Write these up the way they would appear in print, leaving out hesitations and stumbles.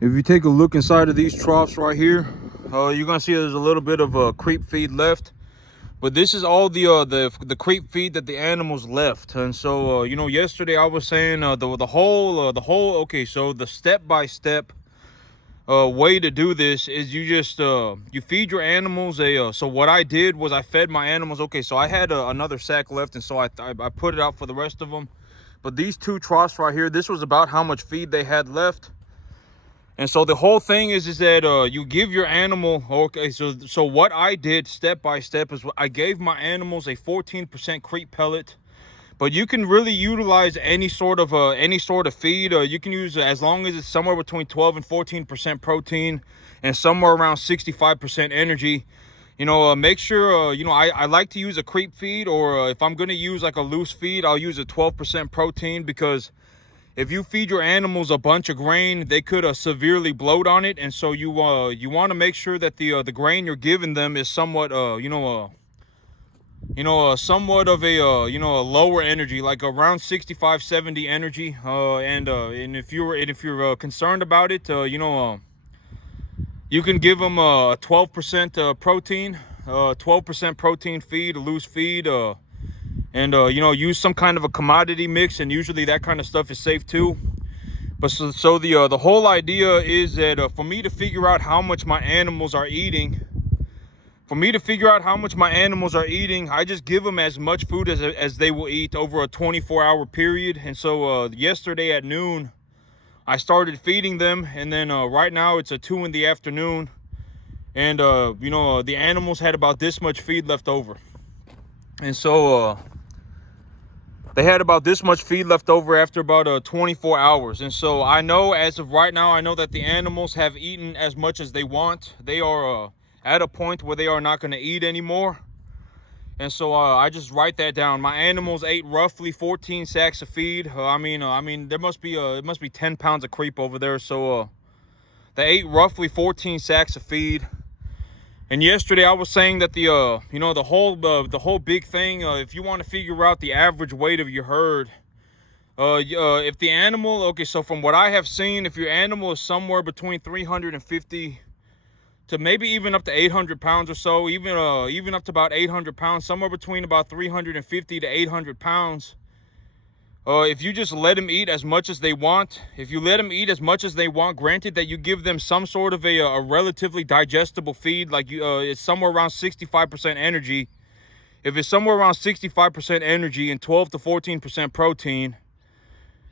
If you take a look inside of these troughs right here, you're gonna see there's a little bit of creep feed left. But this is all the creep feed that the animals left. And so you know, yesterday I was saying the whole okay, so the step-by-step way to do this is you just you feed your animals a so what I did was I fed my animals. Okay, so I had another sack left, and so I put it out for the rest of them. But these two troughs right here, this was about how much feed they had left. And so the whole thing is that you give your animal, okay, so what I did step by step is I gave my animals a 14% creep pellet. But you can really utilize any sort of feed. You can use, as long as it's somewhere between 12 and 14% protein and somewhere around 65% energy. You know, make sure, you know, I like to use a creep feed, or if I'm going to use like a loose feed, I'll use a 12% protein, because if you feed your animals a bunch of grain, they could severely bloat on it. And so you want to make sure that the grain you're giving them is somewhat somewhat of a a lower energy, like around 65-70 energy. And if you're concerned about it, you can give them 12% protein, 12% protein feed, a loose feed, and use some kind of a commodity mix, and usually that kind of stuff is safe too. But so the whole idea is that for me to figure out how much my animals are eating, I just give them as much food as they will eat over a 24-hour period. And so yesterday at noon, I started feeding them, and then right now it's 2 in the afternoon, and the animals had about this much feed left over. And so they had about this much feed left over after about 24 hours. And so I know, as of right now, I know that the animals have eaten as much as they want. They are at a point where they are not going to eat anymore. And so I just write that down. My animals ate roughly 14 sacks of feed. I mean, there must be it must be 10 pounds of creep over there. So they ate roughly 14 sacks of feed. And yesterday I was saying that the whole big thing, if you want to figure out the average weight of your herd, if the animal, okay, so from what I have seen, if your animal is somewhere between 350 to maybe even up to 800 pounds or so, even up to about 800 pounds, somewhere between about 350 to 800 pounds, if you just let them eat as much as they want, granted that you give them some sort of a relatively digestible feed, like it's somewhere around 65% energy. If it's somewhere around 65% energy and 12 to 14% protein,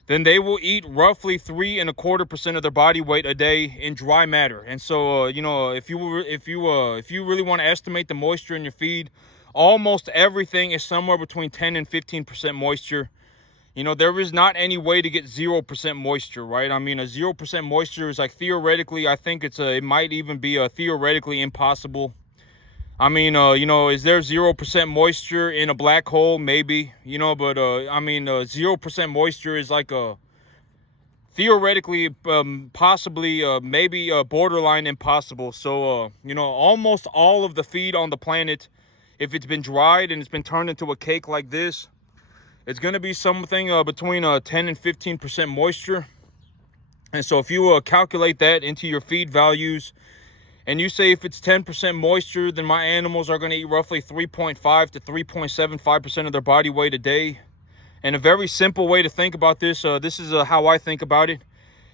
then they will eat roughly 3.25% of their body weight a day in dry matter. And so if you really want to estimate the moisture in your feed, almost everything is somewhere between 10 and 15% moisture. You know, there is not any way to get 0% moisture, right? I mean, a 0% moisture is like, theoretically, I think it might even be theoretically impossible. I mean, is there 0% moisture in a black hole? Maybe, but 0% moisture is like theoretically, possibly, maybe borderline impossible. So, almost all of the feed on the planet, if it's been dried and it's been turned into a cake like this, it's going to be something between 10 and 15% moisture. And so if you calculate that into your feed values, and you say if it's 10% moisture, then my animals are going to eat roughly 3.5 to 3.75% of their body weight a day. And a very simple way to think about this, this is how I think about it,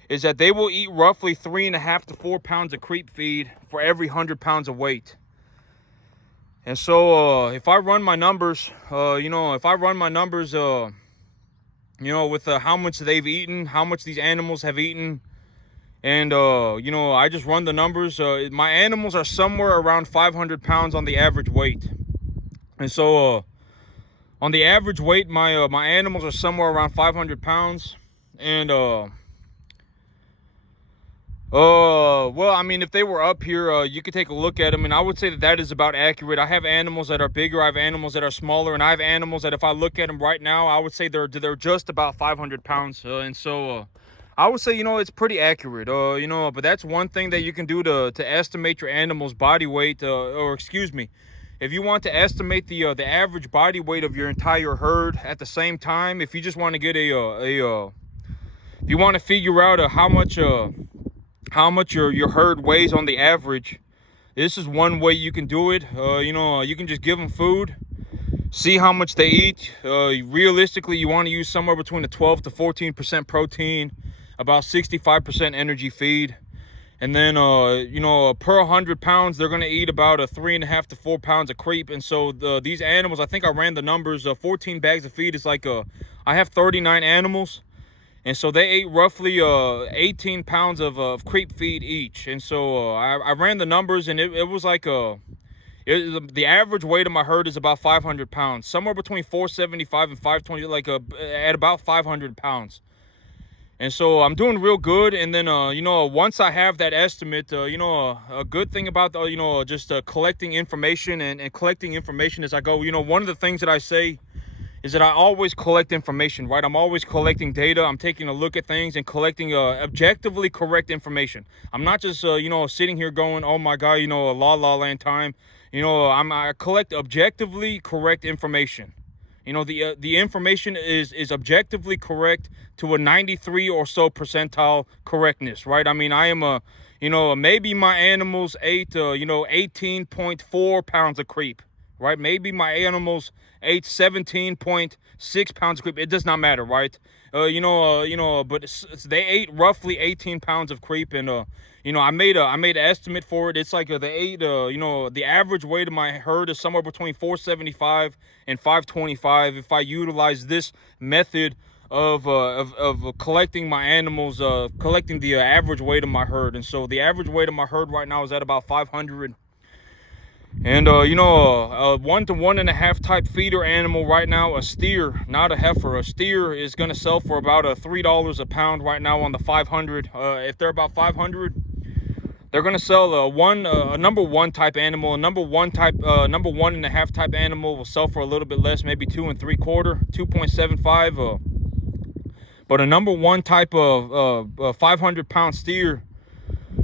is that they will eat roughly 3.5 to 4 pounds of creep feed for every 100 pounds of weight. And so if I run my numbers, with how much they've eaten, how much these animals have eaten, and I just run the numbers, my animals are somewhere around 500 pounds on the average weight. And so on the average weight, my animals are somewhere around 500 pounds. And well, I mean, if they were up here, you could take a look at them, and I would say that is about accurate. I have animals that are bigger, I have animals that are smaller, and I have animals that if I look at them right now, I would say they're just about 500 pounds. And so I would say, it's pretty accurate. But that's one thing that you can do to estimate your animal's body weight, or excuse me, if you want to estimate the average body weight of your entire herd at the same time, if you just want to get if you want to figure out how much your herd weighs on the average. This is one way you can do it. You can just give them food, see how much they eat. Realistically, you want to use somewhere between a 12 to 14% protein, about 65% energy feed. And then, per 100 pounds, they're going to eat about a 3.5 to 4 pounds of creep. And so these animals, I think I ran the numbers, 14 bags of feed is like, I have 39 animals. And so they ate roughly 18 pounds of creep feed each. And so I ran the numbers, and it was like the average weight of my herd is about 500 pounds, somewhere between 475 and 520, like at about 500 pounds. And so I'm doing real good. And then, once I have that estimate, a good thing about, just collecting information and collecting information as I go. One of the things that I say is that I always collect information, right? I'm always collecting data. I'm taking a look at things and collecting objectively correct information. I'm not just, sitting here going, oh my God, la la land time. I collect objectively correct information. The information is objectively correct to a 93 or so percentile correctness, right? I mean, I am maybe my animals ate, 18.4 pounds of creep, right? Maybe my animals ate 17.6 pounds of creep. It does not matter, right? But they ate roughly 18 pounds of creep, and I made an estimate for it. It's like they ate, the average weight of my herd is somewhere between 475 and 525. If I utilize this method of collecting my animals, collecting the average weight of my herd. And so the average weight of my herd right now is at about 500. And a 1 to 1.5 type feeder animal right now, a steer, not a heifer, a steer is going to sell for about $3 a pound right now on the 500. If they're about 500, they're going to sell a number one type animal. A number 1.5 type animal will sell for a little bit less, maybe 2 3/4, 2.75. But a number one type of 500 pound steer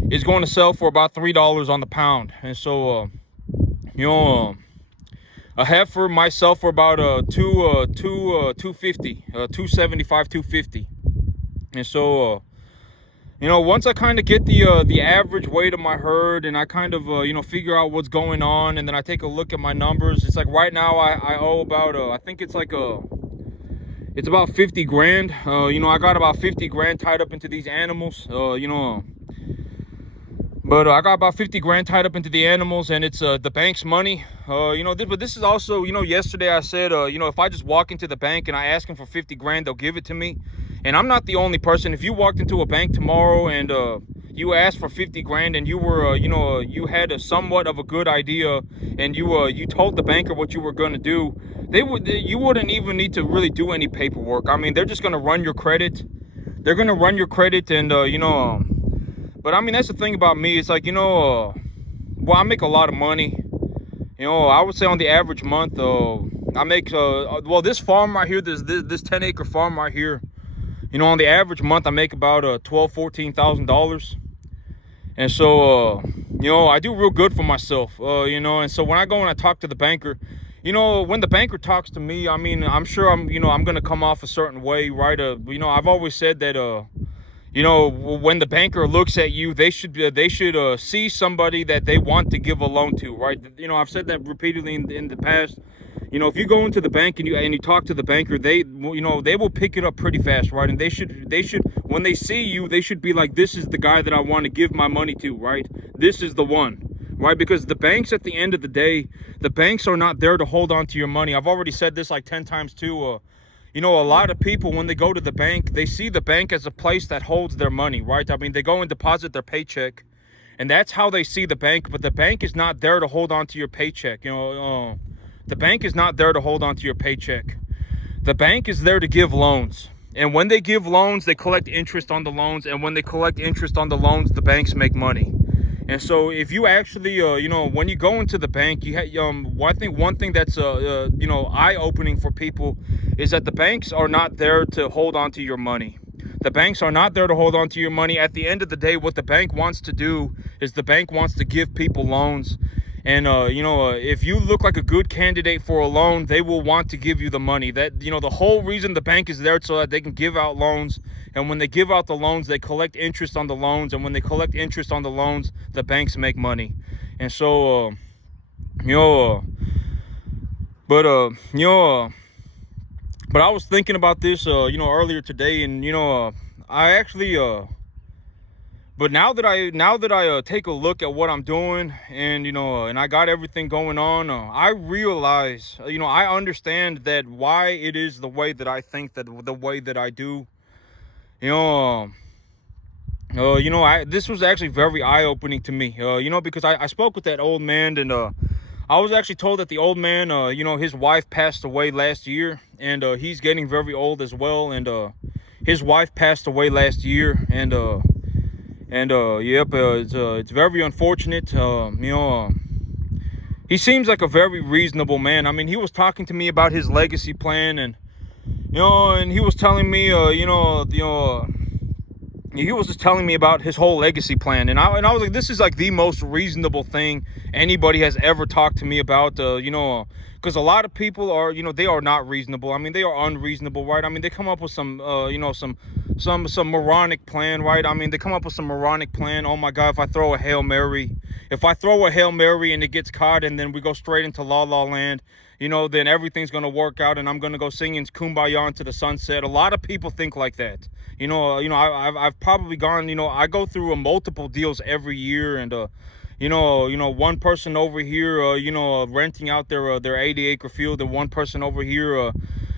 is going to sell for about $3 on the pound. And so, a heifer might sell for about 250, 275, 250. And so, once I kind of get the average weight of my herd, and I kind of figure out what's going on, and then I take a look at my numbers, it's like right now I owe about I think it's like it's about 50 grand. I got about 50 grand tied up into these animals. But I got about 50 grand tied up into the animals, and it's the bank's money. But this is also, yesterday I said, if I just walk into the bank and I ask them for 50 grand, they'll give it to me. And I'm not the only person. If you walked into a bank tomorrow and you asked for 50 grand and you were, you had a somewhat of a good idea, and you told the banker what you were going to do, you wouldn't even need to really do any paperwork. I mean, they're just going to run your credit. They're going to run your credit, and but I mean, that's the thing about me. It's like, I make a lot of money. I would say on the average month, I make, this farm right here, this 10-acre farm right here, on the average month, I make about $12,000-$14,000. And so, I do real good for myself, and so when I go and I talk to the banker, when the banker talks to me, I mean, I'm sure I'm going to come off a certain way, right? I've always said that, when the banker looks at you, they should see somebody that they want to give a loan to, right? I've said that repeatedly in the past. If you go into the bank and you talk to the banker, they will pick it up pretty fast, right? And they should when they see you, they should be like, this is the guy that I want to give my money to, right? This is the one, right? Because the banks, at the end of the day, the banks are not there to hold on to your money. I've already said this like 10 times too. A lot of people, when they go to the bank, they see the bank as a place that holds their money, right? I mean, they go and deposit their paycheck, and that's how they see the bank. But the bank is not there to hold on to your paycheck. The bank is not there to hold on to your paycheck. The bank is there to give loans. And when they give loans, they collect interest on the loans. And when they collect interest on the loans, the banks make money. And so if you actually, when you go into the bank, I think one thing that's, eye-opening for people is that the banks are not there to hold on to your money. The banks are not there to hold on to your money. At the end of the day, what the bank wants to do is the bank wants to give people loans. And, if you look like a good candidate for a loan, they will want to give you the money. That, the whole reason the bank is there so that they can give out loans And when they give out the loans, they collect interest on the loans. And when they collect interest on the loans, the banks make money. And so, you know, but, you know, but I was thinking about this, you know, earlier today, and, you know, I actually, but now that I take a look at what I'm doing, and, you know, and I got everything going on, I realize, you know, I understand that why it is the way that I think, that the way that I do, you know. You know, this was actually very eye-opening to me, you know, because I spoke with that old man, and I was actually told that the old man, you know, his wife passed away last year, and he's getting very old as well, and his wife passed away last year, and yep, it's very unfortunate. You know, he seems like a very reasonable man. I mean, he was talking to me about his legacy plan, and, you know, and he was telling me, you know, he was just telling me about his whole legacy plan, and I was like, this is like the most reasonable thing anybody has ever talked to me about, you know, because a lot of people are, you know, they are not reasonable. I mean, they are unreasonable, right? I mean, they come up with some, you know, some moronic plan, right? I mean, they come up with some moronic plan. Oh my God, if I throw a Hail Mary and it gets caught, and then we go straight into La La Land, you know, then everything's going to work out, and I'm going to go singing Kumbaya into the sunset. A lot of people think like that. You know, I've probably gone, you know, I go through multiple deals every year, and, you know, one person over here, you know, renting out their 80-acre field, and one person over here,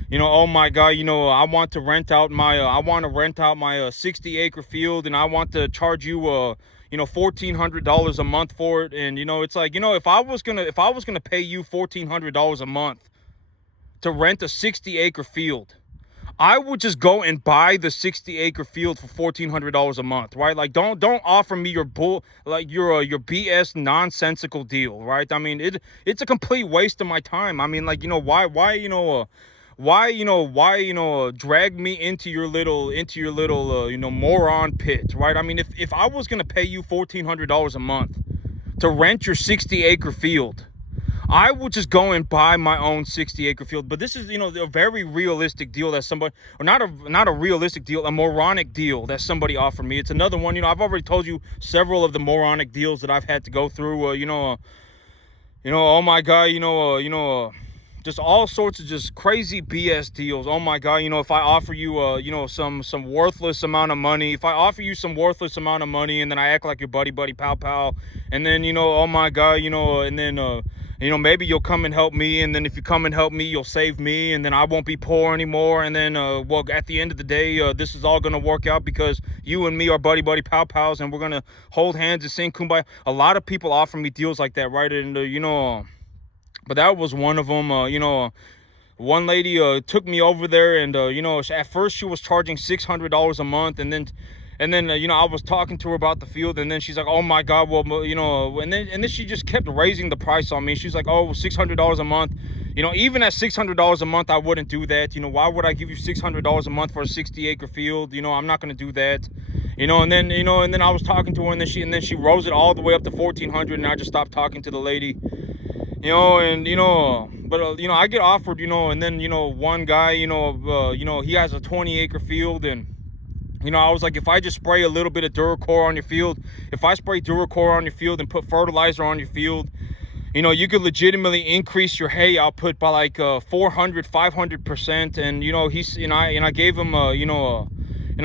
you know, oh my God, you know, I want to rent out my 60-acre field, and I want to charge you, you know, $1,400 a month for it. And, you know, it's like, you know, if I was gonna pay you $1,400 a month to rent a 60-acre field, I would just go and buy the 60-acre field for $1,400 a month, right? Like, don't offer me your your BS nonsensical deal, right? I mean, it's a complete waste of my time. I mean, like, you know, why drag me into your little you know, moron pit, right? I mean, if I was gonna pay you $1,400 a month to rent your 60-acre field, I would just go and buy my own 60-acre field. But this is, you know, a very realistic deal that somebody, or not a realistic deal, a moronic deal that somebody offered me. It's another one. You know, I've already told you several of the moronic deals that I've had to go through. You know, oh my God, just all sorts of just crazy BS deals. Oh my God, you know, if I offer you, you know, some worthless amount of money, and then I act like your buddy pal, and then, you know, oh my God, you know, and then, you know, maybe you'll come and help me, and then if you come and help me, you'll save me, and then I won't be poor anymore, and then, well, at the end of the day, this is all gonna work out because you and me are buddy pals, and we're gonna hold hands and sing Kumbaya. A lot of people offer me deals like that, right? And, you know, but that was one of them. You know, one lady took me over there, and you know, at first she was charging $600 a month, and then you know, I was talking to her about the field, and then she's like, oh my God, well, you know, and then she just kept raising the price on me. She's like, oh, $600 a month. You know, even at $600 a month, I wouldn't do that. You know, why would I give you $600 a month for a 60-acre field? You know, I'm not going to do that. You know, and then I was talking to her, and then she rose it all the way up to $1,400, and I just stopped talking to the lady. You know, and, you know, but, you know, I get offered, you know, and then, you know, one guy, you know, he has a 20-acre field, and, you know, I was like, if I just spray a little bit of Duracore on your field, and put fertilizer on your field, you know, you could legitimately increase your hay output by like 500%. And, you know,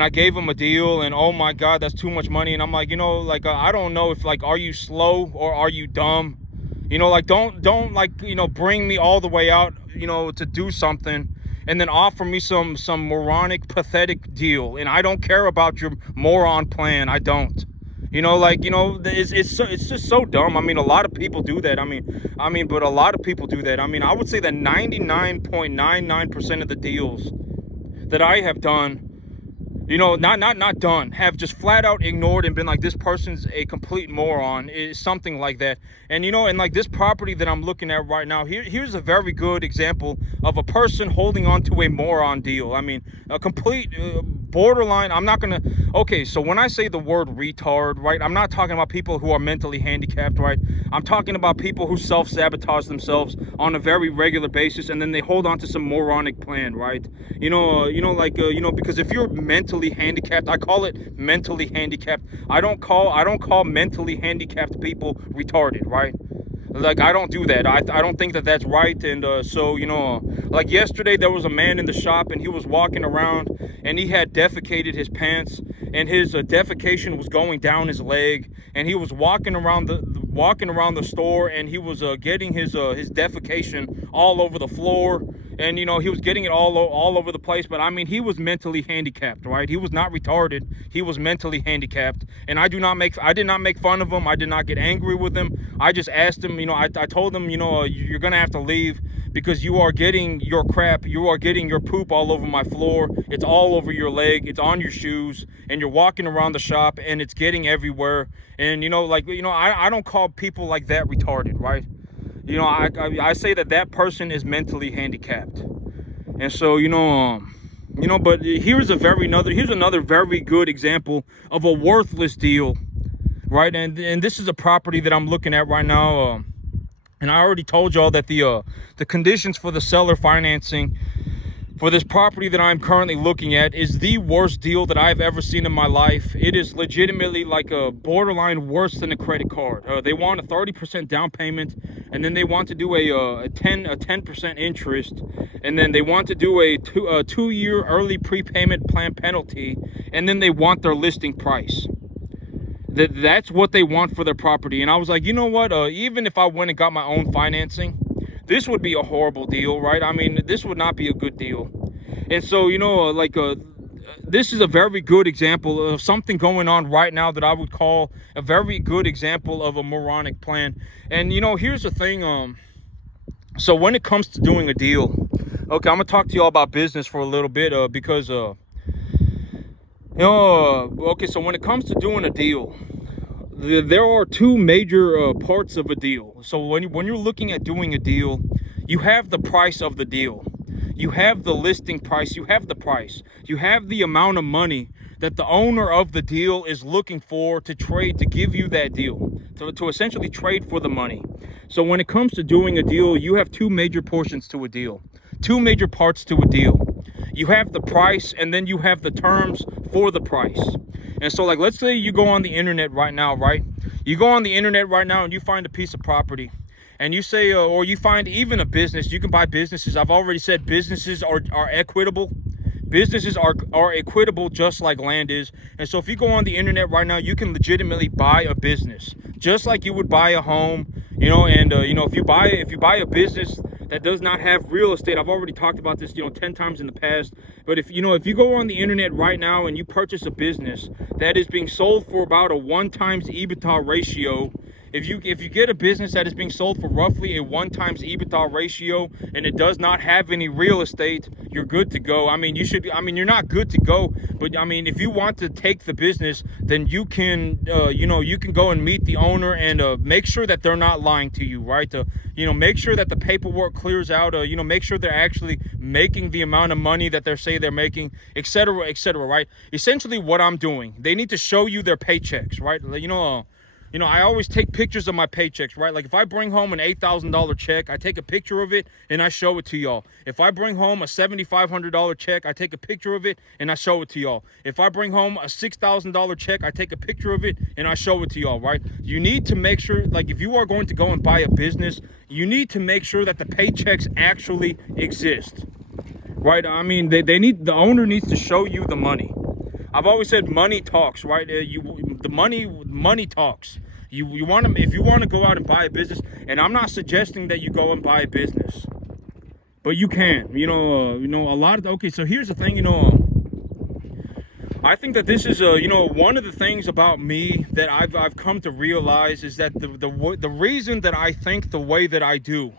I gave him a deal, and oh my God, that's too much money. And I'm like, you know, like, I don't know if, like, are you slow or are you dumb? You know, like, don't like, you know, bring me all the way out, you know, to do something, and then offer me some moronic, pathetic deal. And I don't care about your moron plan. I don't. You know, like, you know, it's just so dumb. I mean, a lot of people do that. I mean, but a lot of people do that. I mean, I would say that 99.99% of the deals that I have done, you know, not done, have just flat out ignored and been like, this person's a complete moron, is something like that. And, you know, and like this property that I'm looking at right now, here's a very good example of a person holding on to a moron deal. I mean, a complete borderline, I'm not gonna, okay, so when I say the word retard, right, I'm not talking about people who are mentally handicapped, right? I'm talking about people who self-sabotage themselves on a very regular basis, and then they hold on to some moronic plan, right? Because if you're mentally handicapped, I call it mentally handicapped. I don't call mentally handicapped people retarded, right? Like, I don't do that. I don't think that that's right. And like yesterday, there was a man in the shop, and he was walking around, and he had defecated his pants, and his defecation was going down his leg, and he was walking around the store, and he was getting his defecation all over the floor. And he was getting it all over the place. But I mean, he was mentally handicapped, right? He was not retarded. He was mentally handicapped. And I did not make fun of him. I did not get angry with him. I just asked him, I told him, you're gonna have to leave, because you are getting your crap, you are getting your poop all over my floor. It's all over your leg, it's on your shoes, and you're walking around the shop, and it's getting everywhere. And I don't call people like that retarded, right? I say that person is mentally handicapped. And so, but here's another very good example of a worthless deal, right? And this is a property that I'm looking at right now. And I already told y'all that the conditions for the seller financing for this property that I'm currently looking at is the worst deal that I've ever seen in my life. It is legitimately like a borderline worse than a credit card. They want a 30% down payment, and then they want to do a 10% interest, and then they want to do a 2-year early prepayment plan penalty, and then they want their listing price. That's what they want for their property. And I was like, you know what? Even if I went and got my own financing, this would be a horrible deal, right? I mean, this would not be a good deal. And so, this is a very good example of something going on right now that I would call a very good example of a moronic plan. And, here's the thing. So when it comes to doing a deal, okay, I'm going to talk to y'all about business for a little bit because, okay, so when it comes to doing a deal, there are two major parts of a deal. So when you're looking at doing a deal, you have the price of the deal, you have the listing price, you have the price, you have the amount of money that the owner of the deal is looking for to trade, to give you that deal, to essentially trade for the money. So when it comes to doing a deal, you have two major portions to a deal, two major parts to a deal. You have the price, and then you have the terms for the price. And so, like, let's say you go on the internet right now, right? You go on the internet right now and you find a piece of property, and you say, or you find even a business. You can buy businesses. I've already said businesses are equitable. Businesses are equitable just like land is. And so if you go on the internet right now, you can legitimately buy a business just like you would buy a home, if you buy a business that does not have real estate. I've already talked about this, 10 times in the past. But if you go on the internet right now and you purchase a business that is being sold for about a 1x EBITDA ratio, if you get a business that is being sold for roughly a 1x EBITDA ratio and it does not have any real estate, you're good to go. You're not good to go, but if you want to take the business, then you can go and meet the owner and make sure that they're not lying to you, right? Make sure that the paperwork clears out, make sure they're actually making the amount of money that they say they're making, etc., right? Essentially what I'm doing, they need to show you their paychecks, right? I always take pictures of my paychecks, right? Like if I bring home an $8,000 check, I take a picture of it and I show it to y'all. If I bring home a $7,500 check, I take a picture of it and I show it to y'all. If I bring home a $6,000 check, I take a picture of it and I show it to y'all, right? You need to make sure, like if you are going to go and buy a business, you need to make sure that the paychecks actually exist, right? The owner needs to show you the money. I've always said money talks, right? Money talks. If you want to go out and buy a business, and I'm not suggesting that you go and buy a business, but you can. Okay. So here's the thing. I think that this is one of the things about me that I've come to realize is that the reason that I think the way that I do.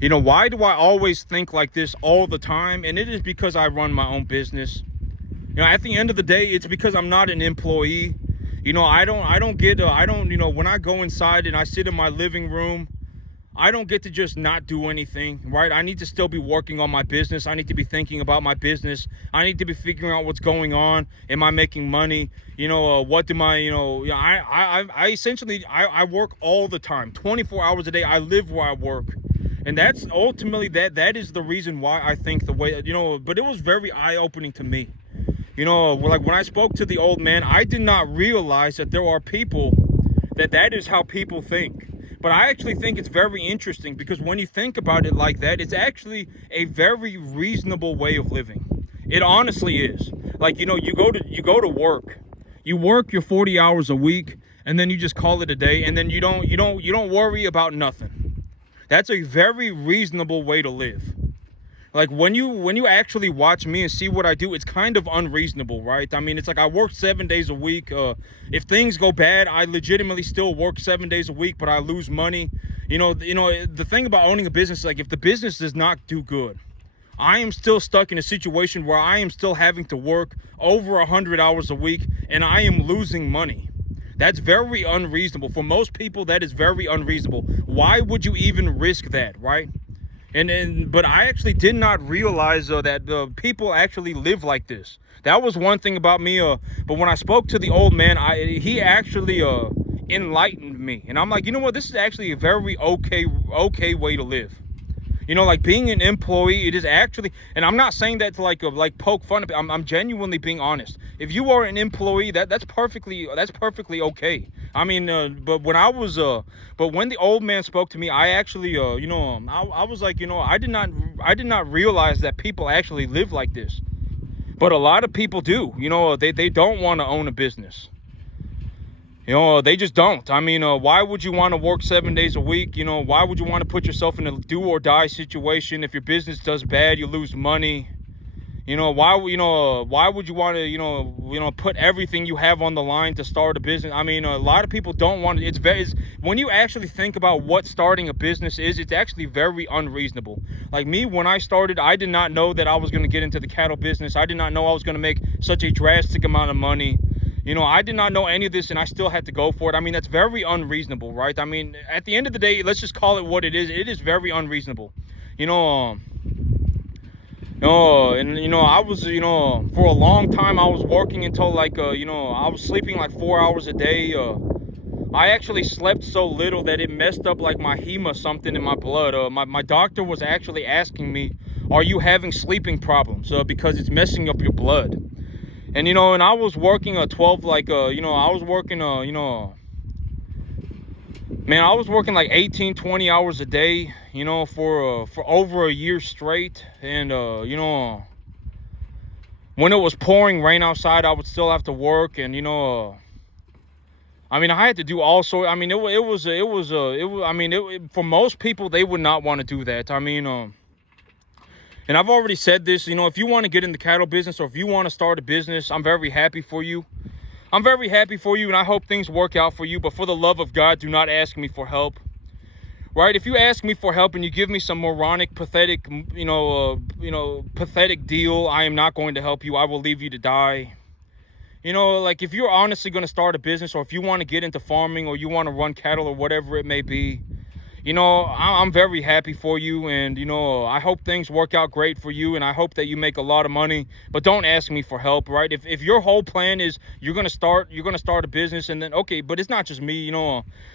Why do I always think like this all the time? And it is because I run my own business. At the end of the day, it's because I'm not an employee. When I go inside and I sit in my living room, I don't get to just not do anything, right? I need to still be working on my business. I need to be thinking about my business. I need to be figuring out what's going on. Am I making money? What do my, I essentially, I work all the time, 24 hours a day. I live where I work. And that's ultimately, that is the reason why I think the way, but it was very eye-opening to me. Like when I spoke to the old man, I did not realize that there are people that is how people think. But I actually think it's very interesting, because when you think about it like that, it's actually a very reasonable way of living. It honestly is. Like, you go to work. You work your 40 hours a week, and then you just call it a day, and then you don't worry about nothing. That's a very reasonable way to live. Like when you actually watch me and see what I do, it's kind of unreasonable, right? I mean, it's like I work 7 days a week. If things go bad, I legitimately still work 7 days a week, but I lose money. The thing about owning a business, like if the business does not do good, I am still stuck in a situation where I am still having to work over 100 hours a week, and I am losing money. That's very unreasonable. For most people, that is very unreasonable. Why would you even risk that, right? But I actually did not realize that people actually live like this. That was one thing about me. But when I spoke to the old man, he actually enlightened me, and I'm like, you know what? This is actually a very okay way to live. Like being an employee, it is actually, and I'm not saying that to like poke fun at it. I'm genuinely being honest. If you are an employee, that's perfectly okay. I mean, but when the old man spoke to me, I actually, I was like, I did not realize that people actually live like this. But a lot of people do. They don't want to own a business. They just don't. I mean, why would you want to work 7 days a week? Why would you want to put yourself in a do or die situation? If your business does bad, you lose money. Why would you want to, put everything you have on the line to start a business? I mean, a lot of people don't want to. When you actually think about what starting a business is, it's actually very unreasonable. Like me, when I started, I did not know that I was going to get into the cattle business. I did not know I was going to make such a drastic amount of money. I did not know any of this, and I still had to go for it. I mean, that's very unreasonable, right? I mean, at the end of the day, let's just call it what it is. It is very unreasonable. I was, for a long time, I was working until I was sleeping like 4 hours a day. I actually slept so little that it messed up like my hema, something in my blood. My doctor was actually asking me, are you having sleeping problems? Because it's messing up your blood. And, and I was working I was working, I was working like 18, 20 hours a day, for over a year straight. And, when it was pouring rain outside, I would still have to work. And, I had to do all sorts. I mean, for most people, they would not want to do that. I mean, and I've already said this, if you want to get in the cattle business, or if you want to start a business, I'm very happy for you. I'm very happy for you, and I hope things work out for you. But for the love of God, do not ask me for help. Right? If you ask me for help and you give me some moronic, pathetic, pathetic deal, I am not going to help you. I will leave you to die. Like if you're honestly going to start a business, or if you want to get into farming, or you want to run cattle, or whatever it may be, I'm very happy for you, and, I hope things work out great for you, and I hope that you make a lot of money, but don't ask me for help, right? If your whole plan is you're going to start a business, and then, okay, but it's not just me,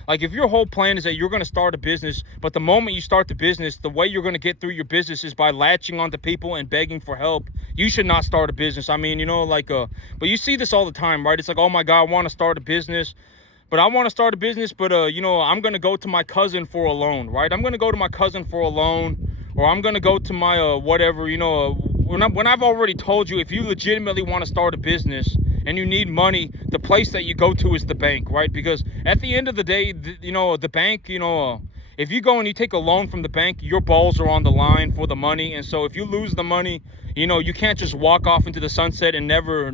like if your whole plan is that you're going to start a business, but the moment you start the business, the way you're going to get through your business is by latching onto people and begging for help, you should not start a business. I mean, but you see this all the time, right? It's like, oh my God, I want to start a business. But I want to start a business, but, I'm going to go to my cousin for a loan, right? I'm going to go to my cousin for a loan, or I'm going to go to my, whatever, when I've already told you, if you legitimately want to start a business and you need money, the place that you go to is the bank, right? Because at the end of the day, the bank, if you go and you take a loan from the bank, your balls are on the line for the money. And so if you lose the money, you can't just walk off into the sunset and never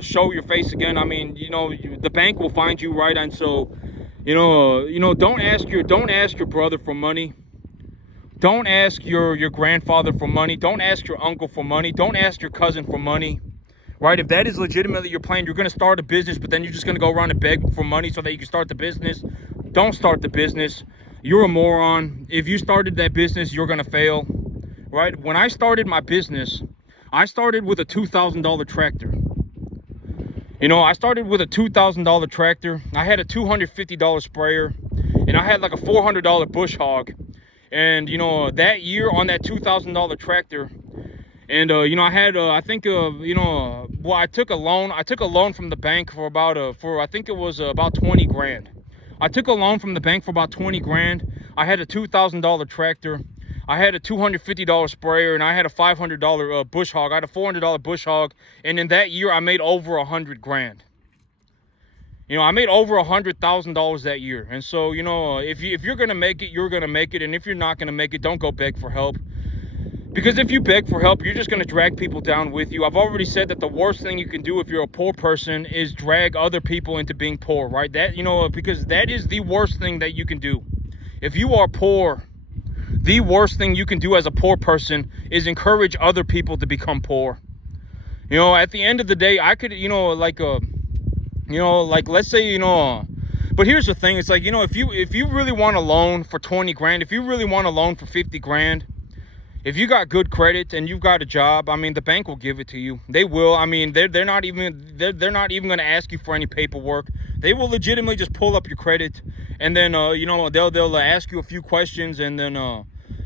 show your face again. I mean, the bank will find you, right? And so, don't ask your brother for money. Don't ask your grandfather for money. Don't ask your uncle for money. Don't ask your cousin for money, right? If that is legitimately your plan, you're going to start a business, but then you're just going to go around and beg for money so that you can start the business. don't start the business. You're a moron. If you started that business, you're gonna fail, right? When I started my business, I started with a $2,000 tractor. I started with a $2,000 tractor. I had a $250 sprayer, and I had like a $400 bush hog. And that year on that $2,000 tractor, and I had I think well, I took a loan from the bank for about I think it was about 20 grand. I took a loan from the bank for about 20 grand. I had a $2,000 tractor. I had a $250 sprayer, and I had a $500 bush hog. I had a $400 bush hog, and in that year I made over 100 grand. I made over $100,000 that year. And so if you're gonna make it, you're gonna make it. And if you're not gonna make it, don't go beg for help. Because if you beg for help, you're just going to drag people down with you. I've already said that the worst thing you can do if you're a poor person is drag other people into being poor, right? Because that is the worst thing that you can do. If you are poor, the worst thing you can do as a poor person is encourage other people to become poor. At the end of the day, I could, let's say, but here's the thing. It's like, if you really want a loan for 20 grand, if you really want a loan for 50 grand, if you got good credit and you've got a job, I mean, the bank will give it to you. They will. I mean, they're not even going to ask you for any paperwork. They will legitimately just pull up your credit, and then they'll ask you a few questions, and then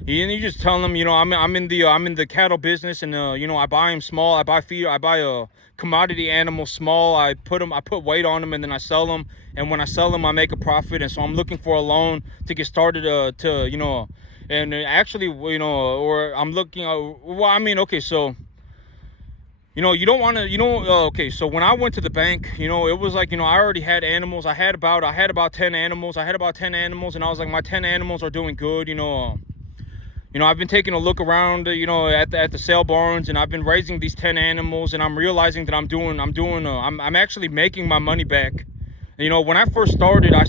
you just tell them, I'm in the cattle business, and I buy them small. I buy commodity animals small. I put weight on them, and then I sell them. And when I sell them, I make a profit. And so I'm looking for a loan to get started and actually, or I'm looking, okay, so, you don't want to, okay, so when I went to the bank, it was like, I already had animals. I had about 10 animals. And I was like, my 10 animals are doing good. I've been taking a look around, at the sale barns, and I've been raising these 10 animals, and I'm realizing that I'm actually making my money back. When I first started, I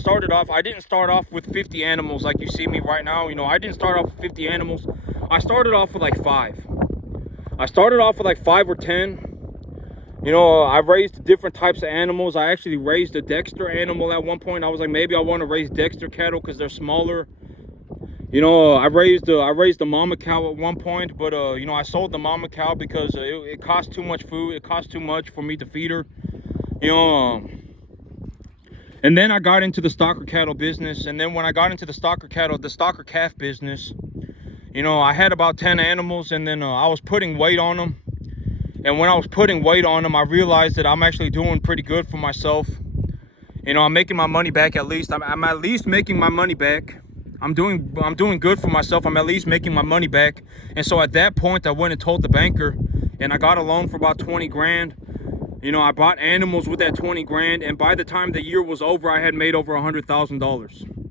didn't start off with 50 animals like you see me right now. I didn't start off with 50 animals. I started off with like 5. I started off with like 5 or 10. I raised different types of animals. I actually raised a Dexter animal at one point. I was like, maybe I want to raise Dexter cattle because they're smaller. I raised a mama cow at one point, but I sold the mama cow because it cost too much food. It cost too much for me to feed her. And then I got into the stocker cattle business. And then when I got into the stocker calf business, I had about 10 animals, and then I was putting weight on them. And when I was putting weight on them, I realized that I'm actually doing pretty good for myself. I'm making my money back at least. I'm at least making my money back. I'm doing good for myself. I'm at least making my money back. And so at that point, I went and told the banker, and I got a loan for about 20 grand. I bought animals with that 20 grand, and by the time the year was over, I had made over $100,000.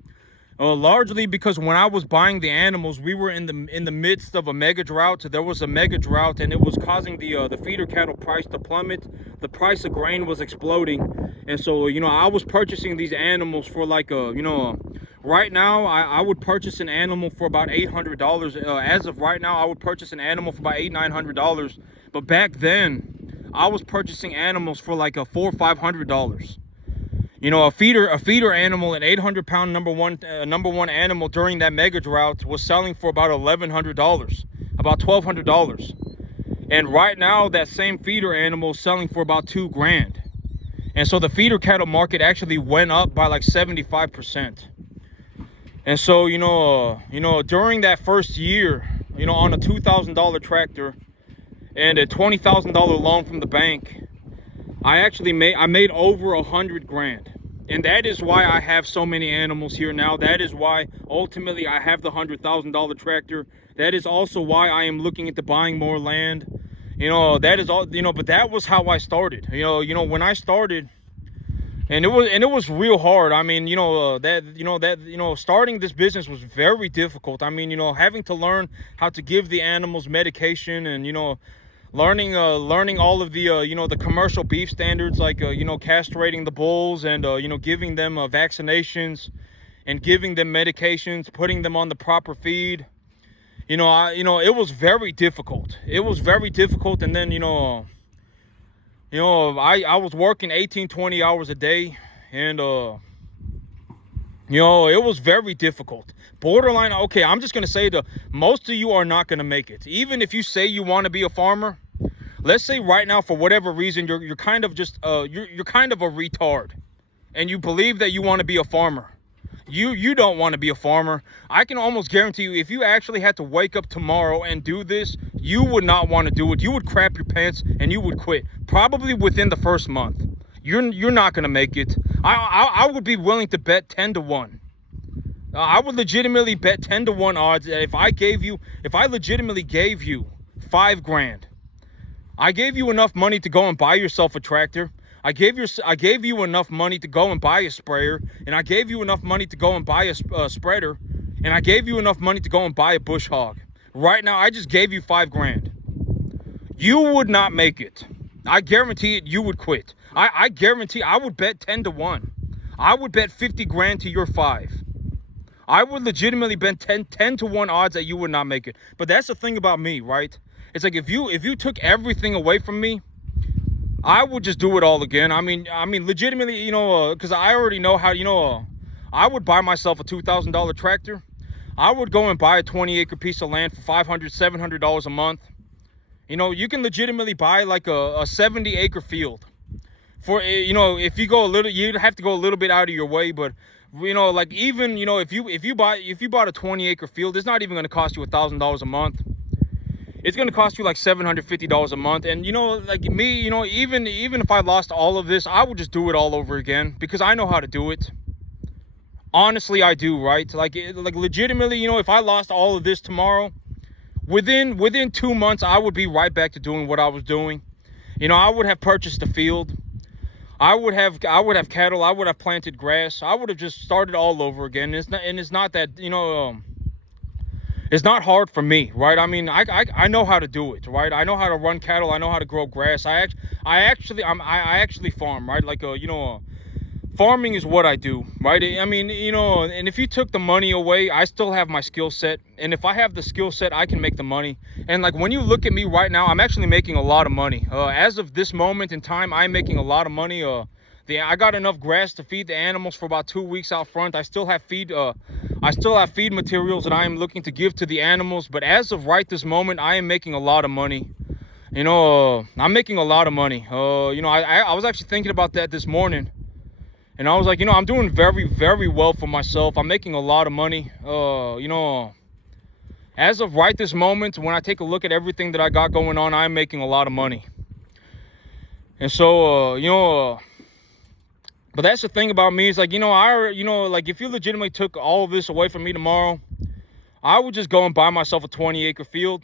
Largely because when I was buying the animals, we were in the midst of a mega drought. There was a mega drought, and it was causing the feeder cattle price to plummet. The price of grain was exploding, and so I was purchasing these animals for like right now I would purchase an animal for about $800. As of right now, I would purchase an animal for about $800-900. But back then, I was purchasing animals for like $400 or $500. A feeder animal, an 800-pound number one animal during that mega drought was selling for about $1,100, about $1,200. And right now, that same feeder animal is selling for about $2 grand. And so the feeder cattle market actually went up by like 75%. And so during that first year, on a $2,000 tractor and a $20,000 loan from the bank, I made over 100 grand. And that is why I have so many animals here now. That is why ultimately I have the $100,000 tractor. That is also why I am looking into buying more land. That is all, but that was how I started. When I started, and it was real hard. I mean, starting this business was very difficult. I mean, having to learn how to give the animals medication, and learning all of the the commercial beef standards, like castrating the bulls, and giving them vaccinations, and giving them medications, putting them on the proper feed. It was very difficult. It was very difficult. And then I was working 18-20 hours a day, and You know, it was very difficult. Borderline, okay, I'm just going to say most of you are not going to make it. Even if you say you want to be a farmer, let's say right now, for whatever reason, you're kind of just, you're kind of a retard. And you believe that you want to be a farmer. You don't want to be a farmer. I can almost guarantee you, if you actually had to wake up tomorrow and do this, you would not want to do it. You would crap your pants and you would quit. Probably within the first month. You're not going to make it. I would be willing to bet 10 to 1. I would legitimately bet 10 to 1 odds that if I legitimately gave you $5,000, I gave you enough money to go and buy yourself a tractor. I gave you enough money to go and buy a sprayer, and I gave you enough money to go and buy a spreader, and I gave you enough money to go and buy a bush hog. Right now, I just gave you $5,000. You would not make it. I guarantee it. You would quit. I guarantee. I would bet 10 to 1. I would bet $50,000 to your 5. I would legitimately bet 10 to 1 odds that you would not make it. But that's the thing about me, right? It's like if you took everything away from me, I would just do it all again. I mean, legitimately, you know, because I already know how, you know, I would buy myself a $2,000 tractor. I would go and buy a 20-acre piece of land for $500, $700 a month. You know, you can legitimately buy like a 70-acre field. For, you know, if you go a little, you'd have to go a little bit out of your way, but you know, like even, you know, if you bought a 20-acre field, it's not even going to cost you $1,000 a month. It's going to cost you like $750 a month. And you know, like me, you know, even if I lost all of this, I would just do it all over again because I know how to do it. Honestly, I do, right? Like legitimately, you know, if I lost all of this tomorrow, within 2 months, I would be right back to doing what I was doing. You know, I would have purchased a field. I would have cattle. I would have planted grass. I would have just started all over again. It's not that, you know, it's not hard for me, right? I mean, I know how to do it, right? I know how to run cattle. I know how to grow grass. I actually farm, right? Like, you know, farming is what I do, right? I mean, you know, and if you took the money away, I still have my skill set. And if I have the skill set, I can make the money. And like when you look at me right now, I'm actually making a lot of money. As of this moment in time, I'm making a lot of money. I got enough grass to feed the animals for about 2 weeks out front. I still have feed materials that I am looking to give to the animals. But as of right this moment, I am making a lot of money. You know, I'm making a lot of money. You know, I was actually thinking about that this morning. And I was like, you know, I'm doing very, very well for myself. I'm making a lot of money. You know, as of right this moment, when I take a look at everything that I got going on, I'm making a lot of money. And so, you know, but that's the thing about me. It's like, you know, like if you legitimately took all of this away from me tomorrow, I would just go and buy myself a 20-acre field.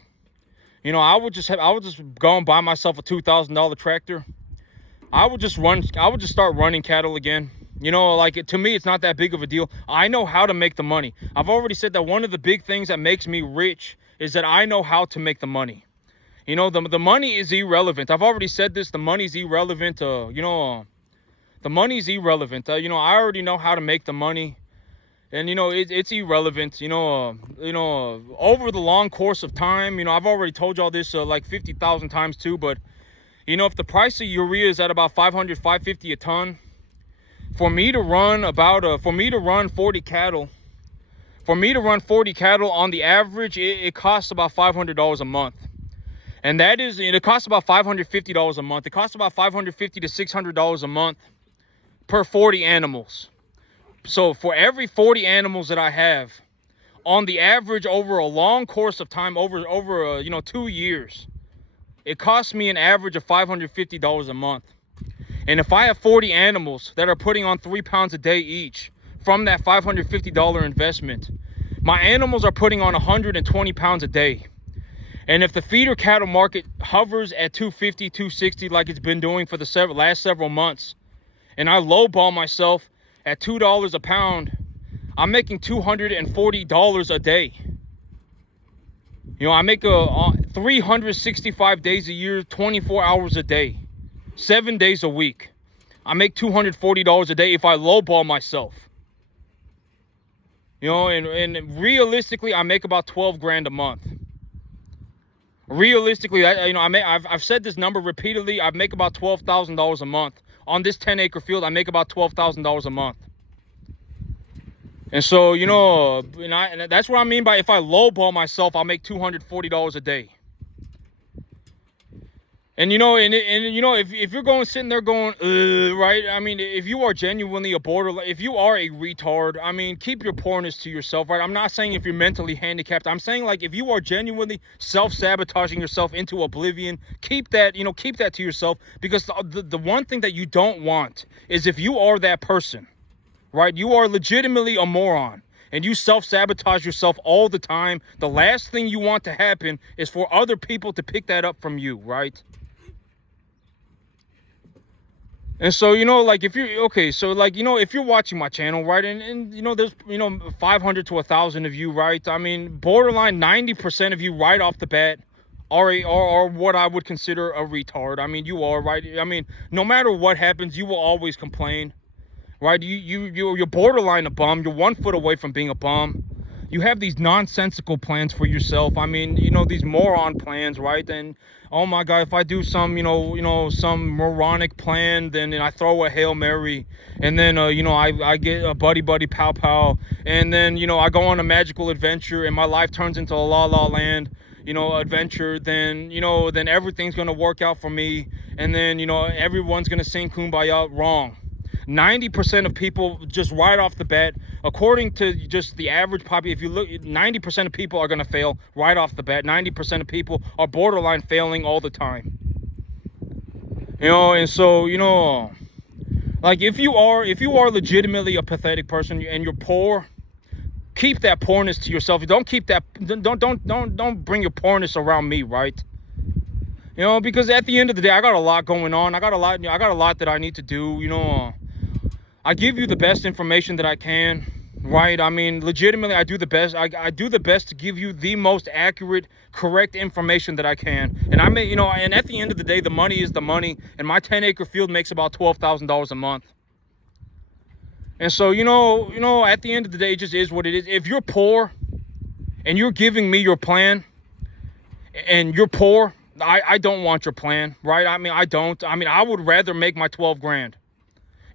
You know, I would just go and buy myself a $2,000 tractor. I would just start running cattle again. You know, like to me, it's not that big of a deal. I know how to make the money. I've already said that one of the big things that makes me rich is that I know how to make the money. You know, the money is irrelevant. I've already said this. The money's irrelevant. You know, the money's irrelevant. You know, I already know how to make the money. And, you know, it's irrelevant. You know, over the long course of time, you know, I've already told y'all this like 50,000 times too. But, you know, if the price of urea is at about $500, $550 a ton, for me to run 40 cattle on the average, it costs about $500 a month. And that is, it costs about $550 a month. It costs about $550 to $600 a month per 40 animals. So for every 40 animals that I have, on the average over a long course of time, over you know, 2 years, it costs me an average of $550 a month. And if I have 40 animals that are putting on 3 pounds a day each from that $550 investment, my animals are putting on 120 pounds a day. And if the feeder cattle market hovers at 250, 260 like it's been doing for the last several months, and I lowball myself at $2 a pound, I'm making $240 a day. You know, I make 365 days a year, 24 hours a day, 7 days a week. I make $240 a day if I lowball myself. You know, and realistically, I make about $12,000 a month. Realistically, you know, I've said this number repeatedly. I make about $12,000 a month on this 10-acre field. I make about $12,000 a month. And so, and that's what I mean by if I lowball myself, I'll make $240 a day. And if you're sitting there going, right? I mean, if you are genuinely a borderline, if you are a retard, I mean, keep your poorness to yourself, right? I'm not saying if you're mentally handicapped. I'm saying like if you are genuinely self-sabotaging yourself into oblivion, keep that to yourself, because the one thing that you don't want is if you are that person, right? You are legitimately a moron and you self-sabotage yourself all the time. The last thing you want to happen is for other people to pick that up from you, right? And so, like if you're if you're watching my channel, right, and there's 500 to 1,000 of you, right? I mean, borderline 90% of you right off the bat are what I would consider a retard. I mean, you are, right? I mean, no matter what happens, you will always complain, right? You're borderline a bum. You're 1 foot away from being a bum. You have these nonsensical plans for yourself. I mean, these moron plans, right? And oh my God, if I do some, some moronic plan, then I throw a Hail Mary, and then, I get a buddy pow pow, and then, I go on a magical adventure, and my life turns into a la la land, adventure, then, then everything's gonna work out for me, and then, everyone's gonna sing Kumbaya. Wrong. 90% of people, just right off the bat, according to just the average population, if you look, 90% of people are going to fail right off the bat. 90% of people are borderline failing all the time. And so, like if you are legitimately a pathetic person and you're poor, keep that poorness to yourself. Don't keep that, don't bring your poorness around me, right? Because at the end of the day, I got a lot going on. I got a lot that I need to do. I give you the best information that I can, right? I mean, legitimately, I do the best. I do the best to give you the most accurate, correct information that I can. And and at the end of the day, the money is the money. And my 10-acre field makes about $12,000 a month. And so, at the end of the day, it just is what it is. If you're poor and you're giving me your plan and you're poor, I don't want your plan, right? I mean, I don't. I mean, I would rather make my 12 grand.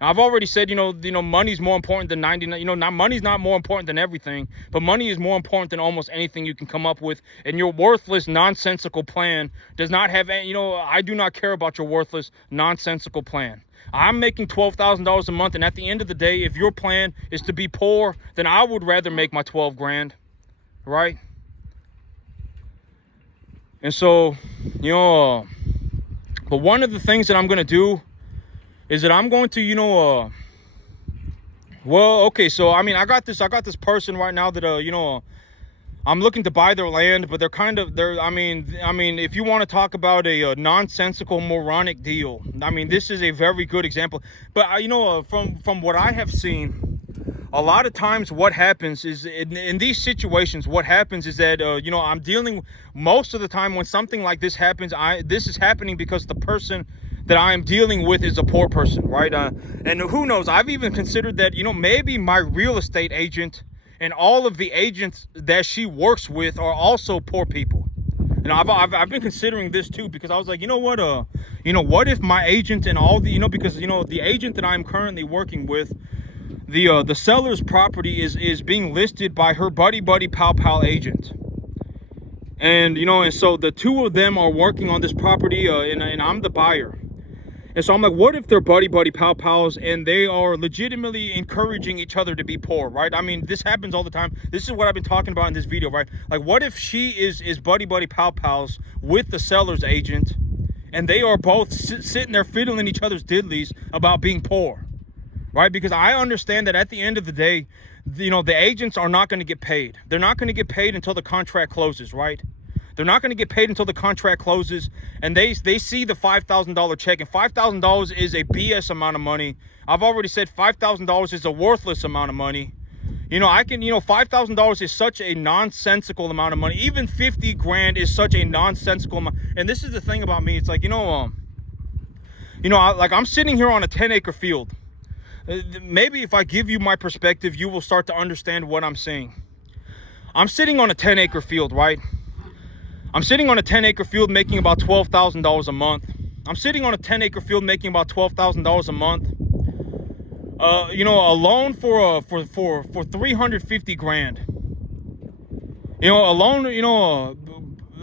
I've already said, money's more important than 99. Money's not more important than everything, but money is more important than almost anything you can come up with. And your worthless, nonsensical plan does not have any, I do not care about your worthless, nonsensical plan. I'm making $12,000 a month, and at the end of the day, if your plan is to be poor, then I would rather make my 12 grand, right? And so, but one of the things that I'm going to do is that I'm going to, so, I mean, I got this person right now that, I'm looking to buy their land, but I mean, if you want to talk about a nonsensical, moronic deal, I mean, this is a very good example. But, from what I have seen, a lot of times what happens is in these situations, what happens is that, I'm dealing most of the time when something like this happens, this is happening because the person that I am dealing with is a poor person, right? And who knows, I've even considered that, maybe my real estate agent and all of the agents that she works with are also poor people. And I've been considering this too, because I was like, what if my agent and all the, because, the agent that I'm currently working with, the seller's property is being listed by her buddy pal agent. And, and so the two of them are working on this property, and I'm the buyer. And so I'm like, what if they're buddy pals and they are legitimately encouraging each other to be poor, right? I mean, this happens all the time. This is what I've been talking about in this video, right? Like, what if she is buddy pals with the seller's agent, and they are both sitting there fiddling each other's diddlies about being poor, right? Because I understand that at the end of the day, the agents are not going to get paid. They're not going to get paid until the contract closes, right? They're not going to get paid until the contract closes, and they see the $5,000 check, and $5,000 is a BS amount of money. I've already said $5,000 is a worthless amount of money. $5,000 is such a nonsensical amount of money. Even 50 grand is such a nonsensical amount. And this is the thing about me. It's like, I'm sitting here on a 10-acre field. Maybe if I give you my perspective, you will start to understand what I'm saying. I'm sitting on a 10-acre field, right? I'm sitting on a 10-acre field making about $12,000 a month. I'm sitting on a 10-acre field making about $12,000 a month. a loan for 350 grand. A loan,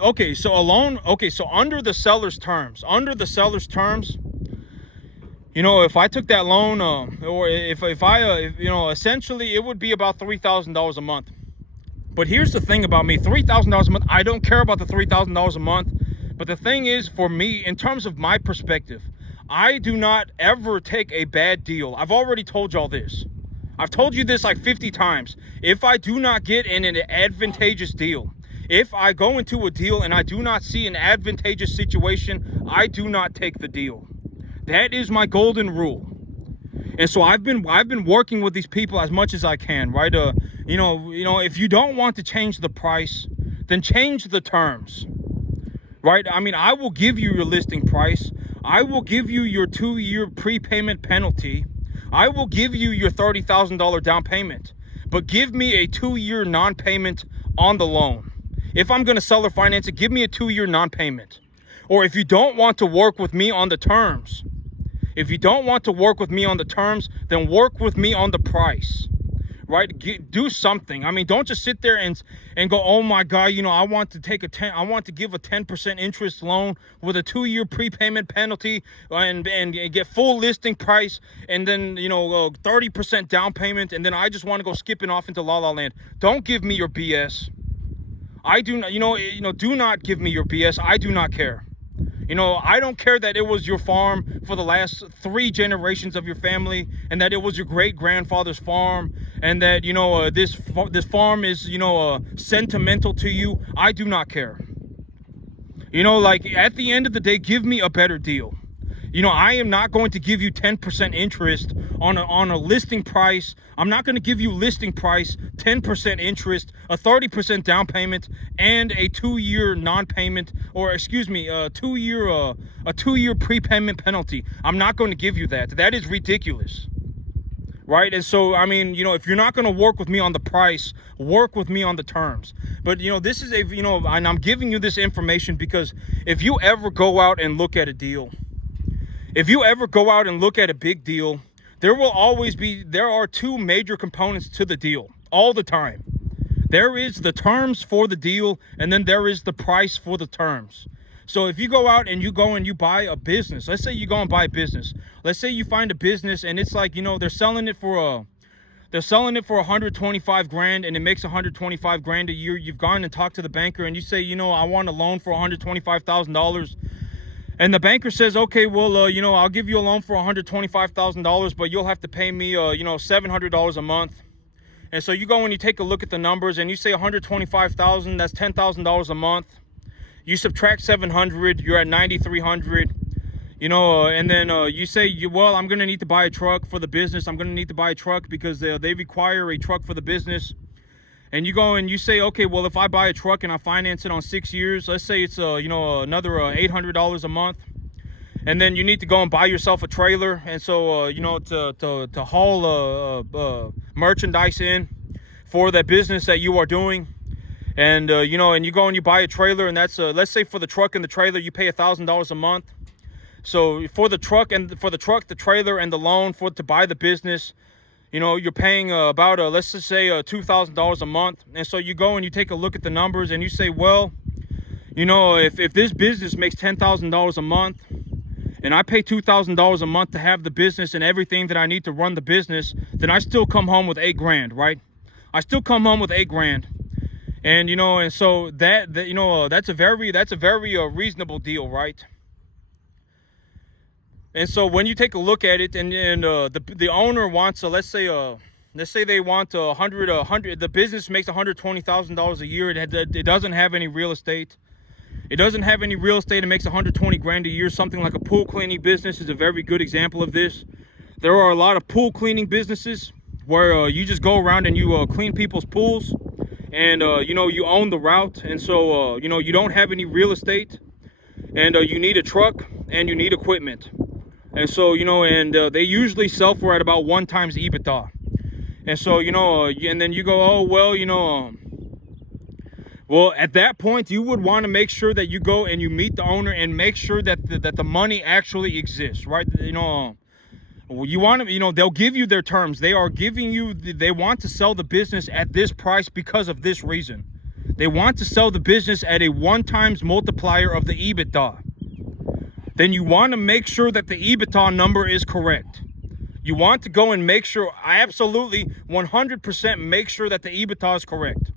okay, so a loan, okay, so under the seller's terms, if I took that loan, or if I, essentially it would be about $3,000 a month. But here's the thing about me, $3,000 a month, I don't care about the $3,000 a month. But the thing is, for me, in terms of my perspective, I do not ever take a bad deal. I've already told y'all this. I've told you this like 50 times. If I do not get in an advantageous deal, if I go into a deal and I do not see an advantageous situation, I do not take the deal. That is my golden rule. And so I've been working with these people as much as I can, right? If you don't want to change the price, then change the terms, right? I mean, I will give you your listing price. I will give you your 2-year prepayment penalty. I will give you your $30,000 down payment, but give me a 2-year non-payment on the loan. If I'm going to sell or finance it, give me a 2-year non-payment. Or if you don't want to work with me on the terms, then work with me on the price, right? Do something. I mean, don't just sit there and go, oh my God, I want to give a 10% interest loan with a 2-year prepayment penalty and get full listing price, and then 30% down payment, and then I just want to go skipping off into La La Land. Don't give me your BS. I do not, do not give me your BS. I do not care. I don't care that it was your farm for the last 3 generations of your family, and that it was your great grandfather's farm, and that this farm is sentimental to you. I do not care. Like, at the end of the day, give me a better deal. I am not going to give you 10% interest on a listing price. I'm not going to give you listing price, 10% interest, a 30% down payment, and a 2-year non-payment, or excuse me, a 2-year prepayment penalty. I'm not going to give you that. That is ridiculous, right? And so, I mean, if you're not going to work with me on the price, work with me on the terms. But this is and I'm giving you this information because if you ever go out and look at a deal, if you ever go out and look at a big deal, there are 2 major components to the deal all the time. There is the terms for the deal, and then there is the price for the terms. So if you go out and you buy a business, let's say you go and buy a business. Let's say you find a business and it's like, they're selling it for 125 grand and it makes 125 grand a year. You've gone and talked to the banker and you say, I want a loan for $125,000. And the banker says, okay, well, I'll give you a loan for $125,000, but you'll have to pay me, $700 a month. And so you go and you take a look at the numbers and you say $125,000, that's $10,000 a month. You subtract 700, you're at 9,300. And then you say, well, I'm going to need to buy a truck for the business. I'm going to need to buy a truck because they require a truck for the business. And you go and you say, okay, well, if I buy a truck and I finance it on 6 years, let's say it's, another $800 a month. And then you need to go and buy yourself a trailer. And so, to haul merchandise in for that business that you are doing. And, and you go and you buy a trailer, and that's, let's say for the truck and the trailer, you pay $1,000 a month. So for the truck, the trailer, and the loan to buy the business, you're paying about, let's just say $2,000 a month. And so you go and you take a look at the numbers and you say, well, if this business makes $10,000 a month and I pay $2,000 a month to have the business and everything that I need to run the business, then I still come home with $8 grand, right? I still come home with $8 grand. And, and so that's a very reasonable deal, right? And so when you take a look at it, and the owner wants, let's say they want the business makes $120,000 a year. It doesn't have any real estate. It doesn't have any real estate. It makes 120 grand a year. Something like a pool cleaning business is a very good example of this. There are a lot of pool cleaning businesses where you just go around and you clean people's pools, and you own the route, and so you don't have any real estate, and you need a truck and you need equipment. And so, they usually sell for at about 1 times EBITDA. And so, and then you go, oh, well, well, at that point, you would want to make sure that you go and you meet the owner and make sure that the money actually exists, right? You want to, they'll give you their terms. They are giving you, they want to sell the business at this price because of this reason. They want to sell the business at a 1 times multiplier of the EBITDA. Then you want to make sure that the EBITDA number is correct. You want to go and make sure, absolutely 100% make sure that the EBITDA is correct.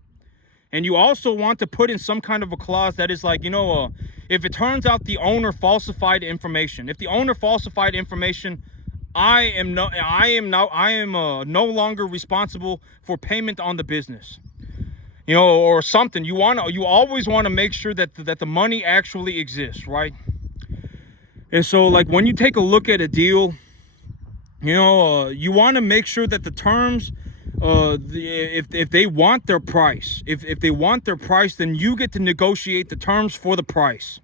And you also want to put in some kind of a clause that is like, if it turns out the owner falsified information, if the owner falsified information, I am no longer responsible for payment on the business, or something. You always want to make sure that the money actually exists, right? And so, like, when you take a look at a deal, you want to make sure that the terms, if they want their price, if they want their price, then you get to negotiate the terms for the price.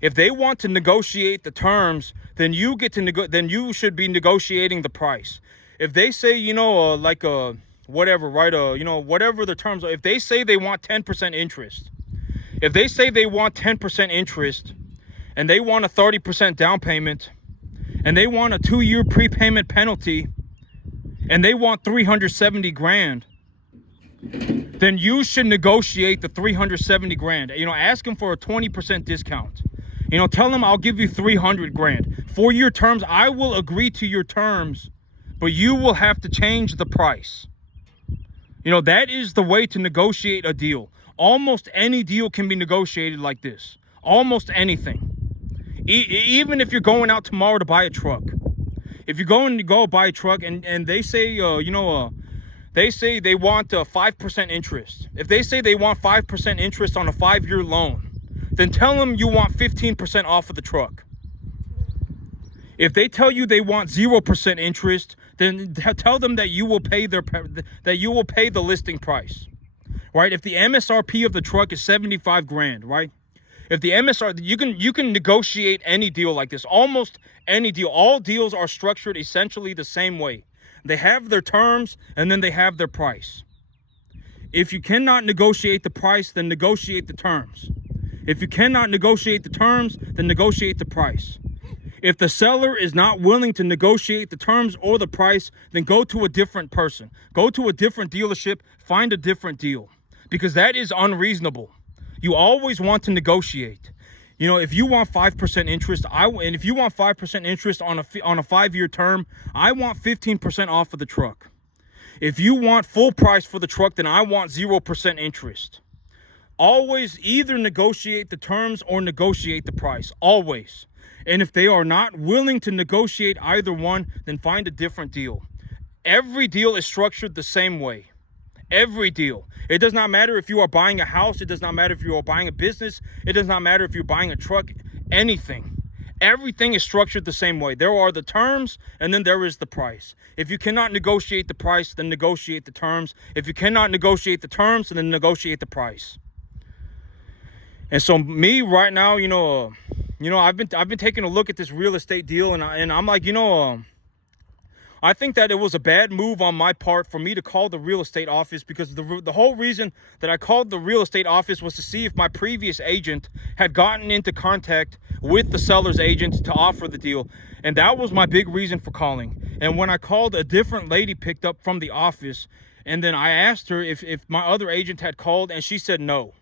If they want to negotiate the terms, then you get to then you should be negotiating the price. If they say, whatever, right? Whatever the terms are. If they say they want 10% interest, if they say they want 10% interest, and they want a 30% down payment, and they want a 2-year prepayment penalty, and they want 370 grand, then you should negotiate the 370 grand. Ask them for a 20% discount. Tell them I'll give you 300 grand. For your terms, I will agree to your terms, but you will have to change the price. That is the way to negotiate a deal. Almost any deal can be negotiated like this. Almost anything. Even if you're going out tomorrow to buy a truck. If you're going to go buy a truck and they say, they say they want 5% interest. If they say they want 5% interest on a 5-year loan, then tell them you want 15% off of the truck. If they tell you they want 0% interest, then tell them that you will pay the listing price, right? If the MSRP of the truck is 75 grand, right? If the MSR, you can negotiate any deal like this, almost any deal. All deals are structured essentially the same way. They have their terms and then they have their price. If you cannot negotiate the price, then negotiate the terms. If you cannot negotiate the terms, then negotiate the price. If the seller is not willing to negotiate the terms or the price, then go to a different person. Go to a different dealership, find a different deal, because that is unreasonable. You always want to negotiate. If you want 5% interest, and if you want 5% interest on a 5-year term, I want 15% off of the truck. If you want full price for the truck, then I want 0% interest. Always either negotiate the terms or negotiate the price. Always. And if they are not willing to negotiate either one, then find a different deal. Every deal is structured the same way. Every deal. It does not matter if you are buying a house. It does not matter if you are buying a business. It does not matter if you're buying a truck. Anything. Everything is structured the same way. There are the terms and then there is the price. If you cannot negotiate the price, then negotiate the terms. If you cannot negotiate the terms, then negotiate the price. And so me right now, I've been taking a look at this real estate deal, and I'm like, I think that it was a bad move on my part for me to call the real estate office, because the whole reason that I called the real estate office was to see if my previous agent had gotten into contact with the seller's agent to offer the deal. And that was my big reason for calling. And when I called, a different lady picked up from the office, and then I asked her if my other agent had called, and she said no.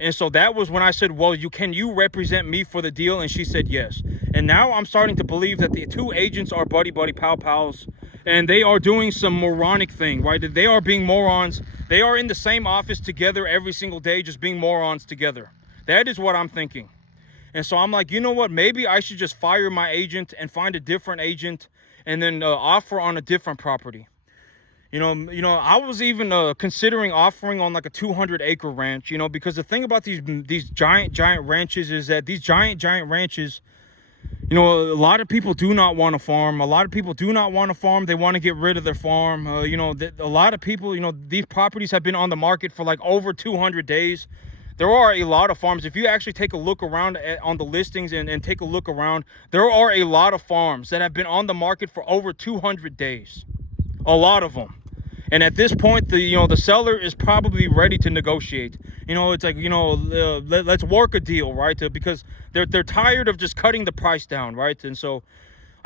And so that was when I said, well, can you represent me for the deal? And she said yes. And now I'm starting to believe that the two agents are buddy pals, and they are doing some moronic thing, right? They are being morons. They are in the same office together every single day, just being morons together. That is what I'm thinking. And so I'm like, you know what? Maybe I should just fire my agent and find a different agent, and then offer on a different property. I was even considering offering on like a 200-acre ranch, because the thing about these giant ranches is that these giant ranches, a lot of people do not want to farm. A lot of people do not want to farm. They want to get rid of their farm. A lot of people, these properties have been on the market for like over 200 days. There are a lot of farms. If you actually take a look around on the listings and take a look around, there are a lot of farms that have been on the market for over 200 days. A lot of them. And at this point, the seller is probably ready to negotiate. It's like, let's work a deal, right? Because they're tired of just cutting the price down, right? And so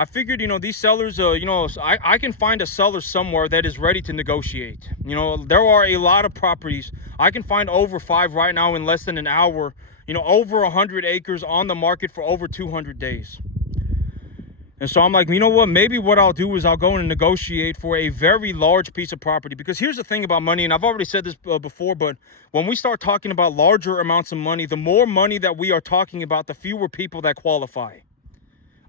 I figured, these sellers, I can find a seller somewhere that is ready to negotiate. There are a lot of properties. I can find over 5 right now in less than an hour, over 100 acres on the market for over 200 days. And so I'm like, you know what, maybe what I'll do is I'll go and negotiate for a very large piece of property. Because here's the thing about money, and I've already said this before, but when we start talking about larger amounts of money, the more money that we are talking about, the fewer people that qualify.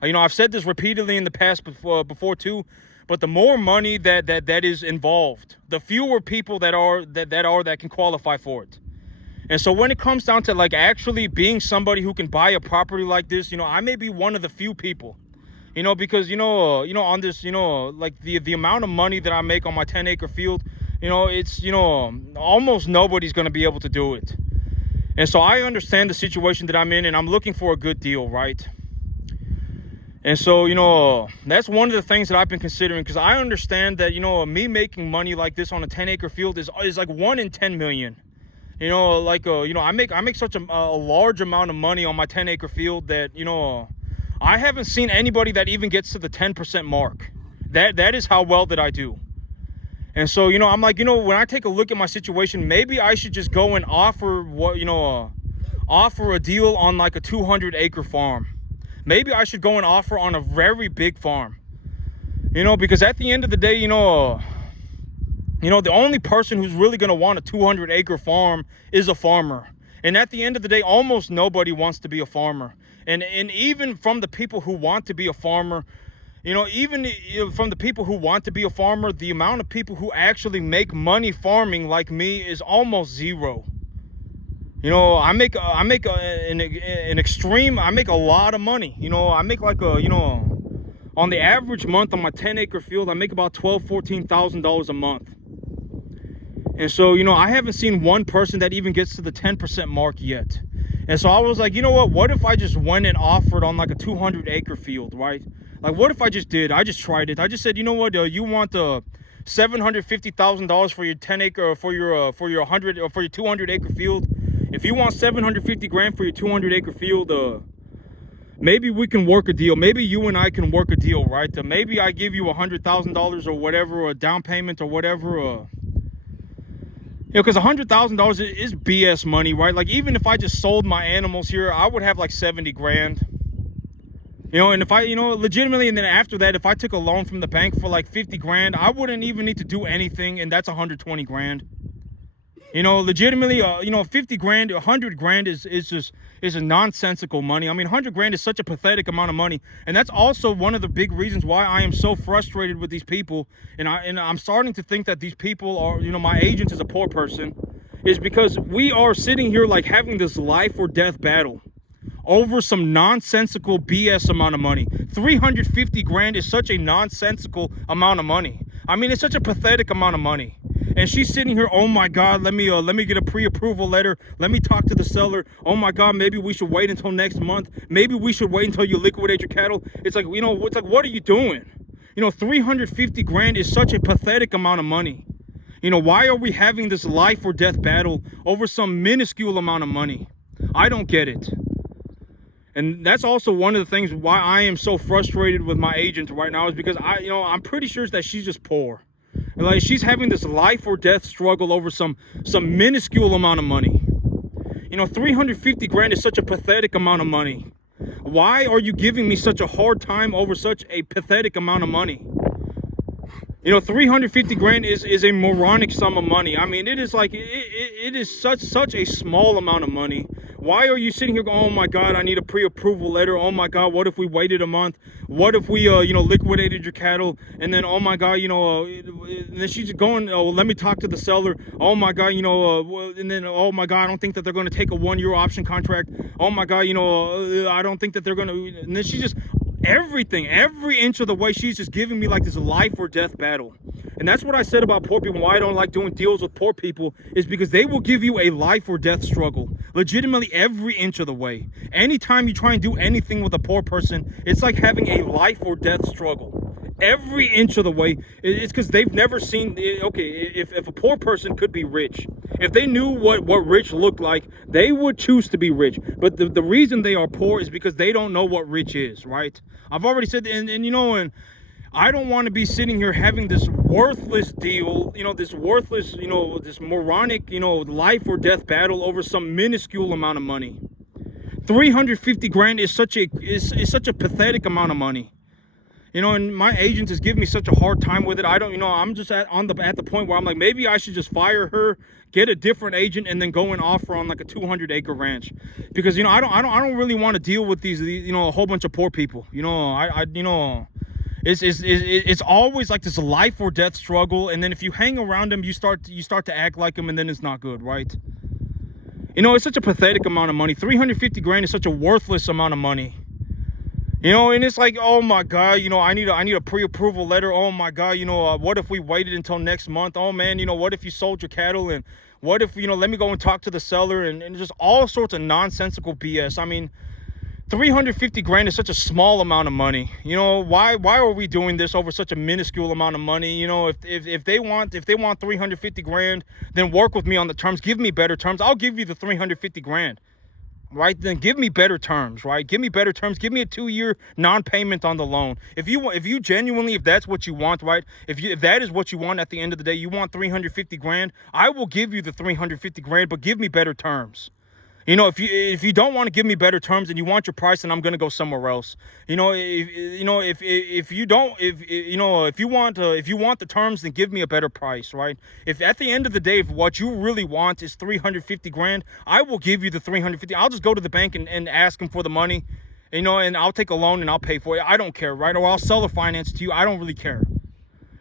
I've said this repeatedly in the past before too, but the more money that is involved, the fewer people that can qualify for it. And so when it comes down to like actually being somebody who can buy a property like this, I may be one of the few people. Because, on this, like the amount of money that I make on my 10-acre field, it's, almost nobody's going to be able to do it. And so I understand the situation that I'm in, and I'm looking for a good deal, right? And so, that's one of the things that I've been considering, because I understand that, me making money like this on a 10-acre field is like 1 in 10 million. I make such a large amount of money on my 10-acre field that, I haven't seen anybody that even gets to the 10% mark. That is how well that I do. And so, I'm like, when I take a look at my situation, maybe I should just go and offer a deal on like a 200-acre farm. Maybe I should go and offer on a very big farm. Because at the end of the day, the only person who's really going to want a 200-acre farm is a farmer. And at the end of the day, almost nobody wants to be a farmer. And even from the people who want to be a farmer, from the people who want to be a farmer, the amount of people who actually make money farming like me is almost zero. I make a lot of money. I make like on the average month on my 10-acre field, I make about $12,000-$14,000 a month. And so, I haven't seen one person that even gets to the 10% mark yet. And so I was like, what if I just went and offered on like a 200-acre field, right? Like, what if I just tried it? I just said, you want $750,000 for your 10-acre, for your 100 or for your 200-acre field. If you want $750,000 for your 200-acre field, maybe we can work a deal. Maybe you and I can work a deal, right? Maybe I give you $100,000 or whatever, or a down payment or whatever, because $100,000 is BS money, right? Like, even if I just sold my animals here, I would have like $70,000. And if I, legitimately, and then after that, if I took a loan from the bank for like $50,000, I wouldn't even need to do anything, and that's $120,000. Legitimately, $50,000, $100,000 is a nonsensical money. I mean, $100,000 is such a pathetic amount of money, and that's also one of the big reasons why I am so frustrated with these people. And I'm starting to think that these people are, my agent is a poor person, is because we are sitting here like having this life or death battle over some nonsensical BS amount of money. $350,000 is such a nonsensical amount of money. I mean, it's such a pathetic amount of money. And she's sitting here, oh my God, let me get a pre-approval letter. Let me talk to the seller. Oh my God, maybe we should wait until next month. Maybe we should wait until you liquidate your cattle. It's like, what are you doing? $350,000 is such a pathetic amount of money. Why are we having this life or death battle over some minuscule amount of money? I don't get it. And that's also one of the things why I am so frustrated with my agent right now, is because I'm pretty sure that she's just poor. And like, she's having this life or death struggle over some minuscule amount of money. $350,000 is such a pathetic amount of money. Why are you giving me such a hard time over such a pathetic amount of money? $350,000 is a moronic sum of money. I mean, it is like, it is such a small amount of money. Why are you sitting here going, oh my God, I need a pre-approval letter. Oh my God, what if we waited a month? What if we, liquidated your cattle? And then, oh my God, and then she's going, oh, let me talk to the seller. Oh my God, and then, oh my God, I don't think that they're going to take a 1-year option contract. Oh my God, I don't think that they're going to, and then she just, every inch of the way, she's just giving me like this life or death battle. And that's what I said about poor people. Why I don't like doing deals with poor people is because they will give you a life or death struggle. Legitimately every inch of the way. Anytime you try and do anything with a poor person, it's like having a life or death struggle. Every inch of the way. It's because they've never seen, okay, if a poor person could be rich, If they knew what rich looked like, they would choose to be rich. But the reason they are poor is because they don't know what rich is, right? I've already said, and I don't want to be sitting here having this worthless deal, this worthless, this moronic, life or death battle over some minuscule amount of money. 350 grand is such a pathetic amount of money. And my agent is giving me such a hard time with it. I don't, I'm just at the point where I'm like, maybe I should just fire her, get a different agent, and then go and offer on like a 200-acre ranch, because I don't really want to deal with these a whole bunch of poor people. It's always like this life or death struggle, and then if you hang around them, you start to act like them, and then it's not good, right? It's such a pathetic amount of money. 350 grand is such a worthless amount of money. And it's like, oh my God, I need a pre-approval letter. Oh my God, what if we waited until next month? Oh man, what if you sold your cattle? And what if, let me go and talk to the seller, and just all sorts of nonsensical BS. I mean, 350 grand is such a small amount of money. Why are we doing this over such a minuscule amount of money? If they want 350 grand, then work with me on the terms. Give me better terms. I'll give you the 350 grand. Right, then give me better terms, right? Give me better terms. Give me a 2-year non-payment on the loan. If you genuinely, if that's what you want, right? If that is what you want at the end of the day, you want 350 grand, I will give you the 350 grand, but give me better terms. If you don't want to give me better terms and you want your price, then I'm gonna go somewhere else. If you want the terms, then give me a better price, right? If at the end of the day, if what you really want is 350 grand, I will give you the 350. I'll just go to the bank and ask them for the money, and I'll take a loan and I'll pay for it. I don't care, right? Or I'll sell the finance to you. I don't really care.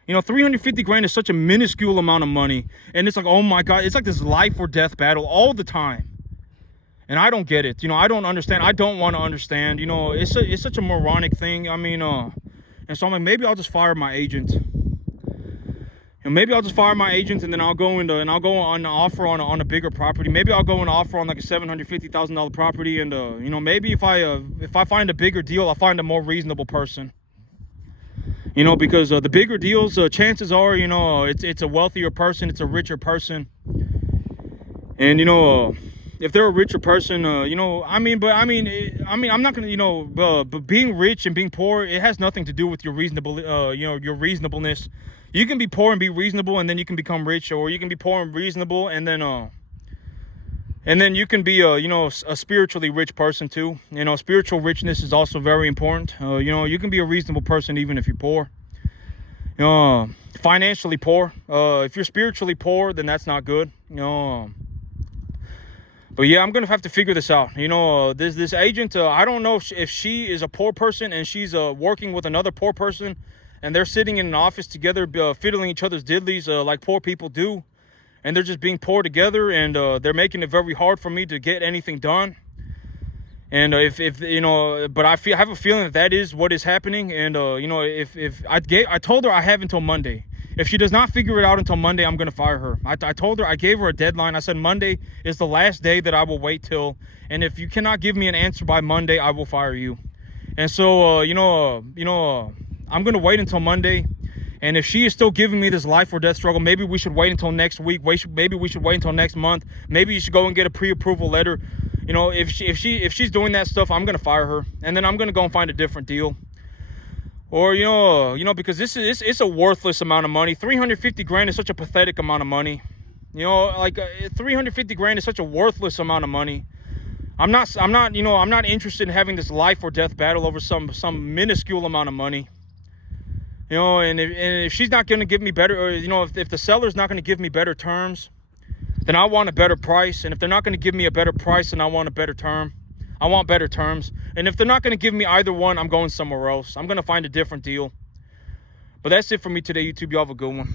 350 grand is such a minuscule amount of money, and it's like, oh my God, it's like this life or death battle all the time. And I don't get it. I don't understand. I don't want to understand. It's such a moronic thing. I mean, and so I'm like, maybe I'll just fire my agent. Maybe I'll just fire my agent, and then I'll go on an offer on a bigger property. Maybe I'll go and offer on like a $750,000 property, and maybe if I find a bigger deal, I'll find a more reasonable person. Because the bigger deals, chances are, it's a wealthier person, it's a richer person, and if they're a richer person, I'm not gonna, but being rich and being poor, it has nothing to do with your your reasonableness. You can be poor and be reasonable, and then you can become rich, or you can be poor and reasonable, and then you can be a spiritually rich person too. Spiritual richness is also very important. You can be a reasonable person even if you're poor. Financially poor. If you're spiritually poor, then that's not good. But yeah, I'm gonna have to figure this out. This agent, I don't know if she is a poor person and she's working with another poor person, and they're sitting in an office together, fiddling each other's diddlies like poor people do, and they're just being poor together, and they're making it very hard for me to get anything done. And but I have a feeling that is what is happening. And if I told her I have until Monday. If she does not figure it out until Monday, I'm going to fire her. I told her, I gave her a deadline. I said Monday is the last day that I will wait till. And if you cannot give me an answer by Monday, I will fire you. And so, I'm going to wait until Monday. And if she is still giving me this life or death struggle, maybe we should wait until next week. Maybe we should wait until next month. Maybe you should go and get a pre-approval letter. If she's doing that stuff, I'm going to fire her. And then I'm going to go and find a different deal. Or, because it's a worthless amount of money. 350 grand is such a pathetic amount of money. 350 grand is such a worthless amount of money. I'm not interested in having this life or death battle over some minuscule amount of money. And if she's not going to give me better, or, if the seller's not going to give me better terms, then I want a better price. And if they're not going to give me a better price, then I want a better term. I want better terms. And if they're not going to give me either one, I'm going somewhere else. I'm going to find a different deal. But that's it for me today, YouTube. Y'all have a good one.